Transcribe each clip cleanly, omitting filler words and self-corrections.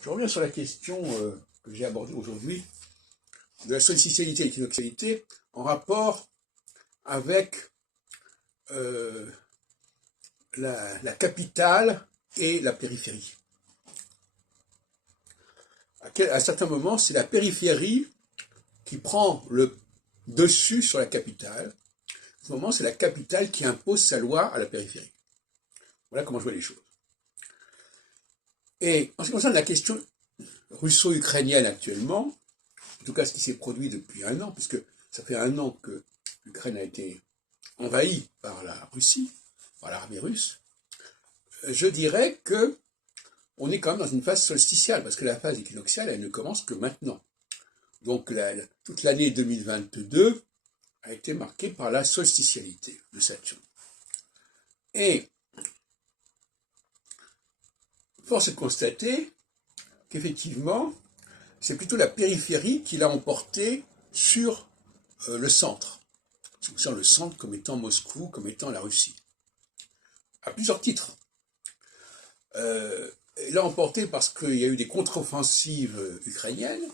Je reviens sur la question que j'ai abordée aujourd'hui de la sollicitualité et l'équinoxialité en rapport avec la capitale et la périphérie. À certains moments, c'est la périphérie qui prend le dessus sur la capitale. À ce moment, c'est la capitale qui impose sa loi à la périphérie. Voilà comment je vois les choses. Et en ce qui concerne la question russo-ukrainienne actuellement, en tout cas ce qui s'est produit depuis un an, puisque ça fait un an que l'Ukraine a été envahie par la Russie, par l'armée russe, je dirais que on est quand même dans une phase solsticiale, parce que la phase équinoxiale, elle ne commence que maintenant. Donc toute l'année 2022 a été marquée par la solsticialité de Saturne. Et force est de constater qu'effectivement, c'est plutôt la périphérie qui l'a emporté sur le centre. Sur le centre comme étant Moscou, comme étant la Russie. À plusieurs titres. Il l'a emporté parce qu'il y a eu des contre-offensives ukrainiennes,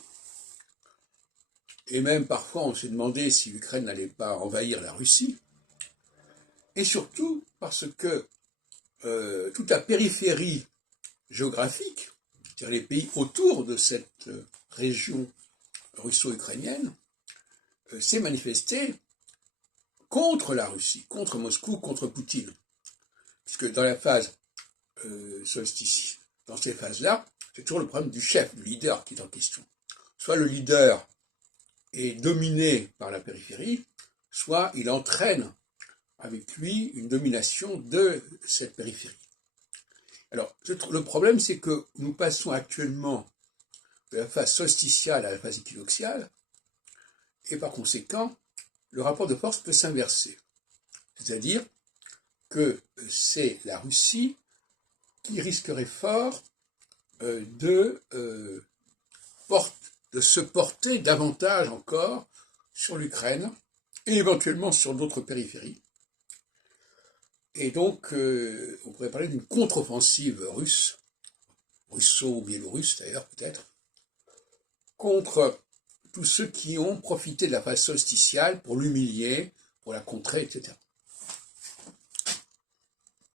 et même parfois on s'est demandé si l'Ukraine n'allait pas envahir la Russie, et surtout parce que toute la périphérie géographique, c'est-à-dire les pays autour de cette région russo-ukrainienne, s'est manifestée contre la Russie, contre Moscou, contre Poutine. Puisque dans la phase solstice, dans ces phases-là, c'est toujours le problème du chef, du leader qui est en question. Soit le leader est dominé par la périphérie, soit il entraîne avec lui une domination de cette périphérie. Alors, le problème, c'est que nous passons actuellement de la phase solsticiale à la phase équinoxiale, et par conséquent, le rapport de force peut s'inverser. C'est-à-dire que c'est la Russie qui risquerait fort de se porter davantage encore sur l'Ukraine et éventuellement sur d'autres périphéries. Et donc, on pourrait parler d'une contre-offensive russe, russo-biélorusse d'ailleurs peut-être, contre tous ceux qui ont profité de la phase solsticiale pour l'humilier, pour la contrer, etc.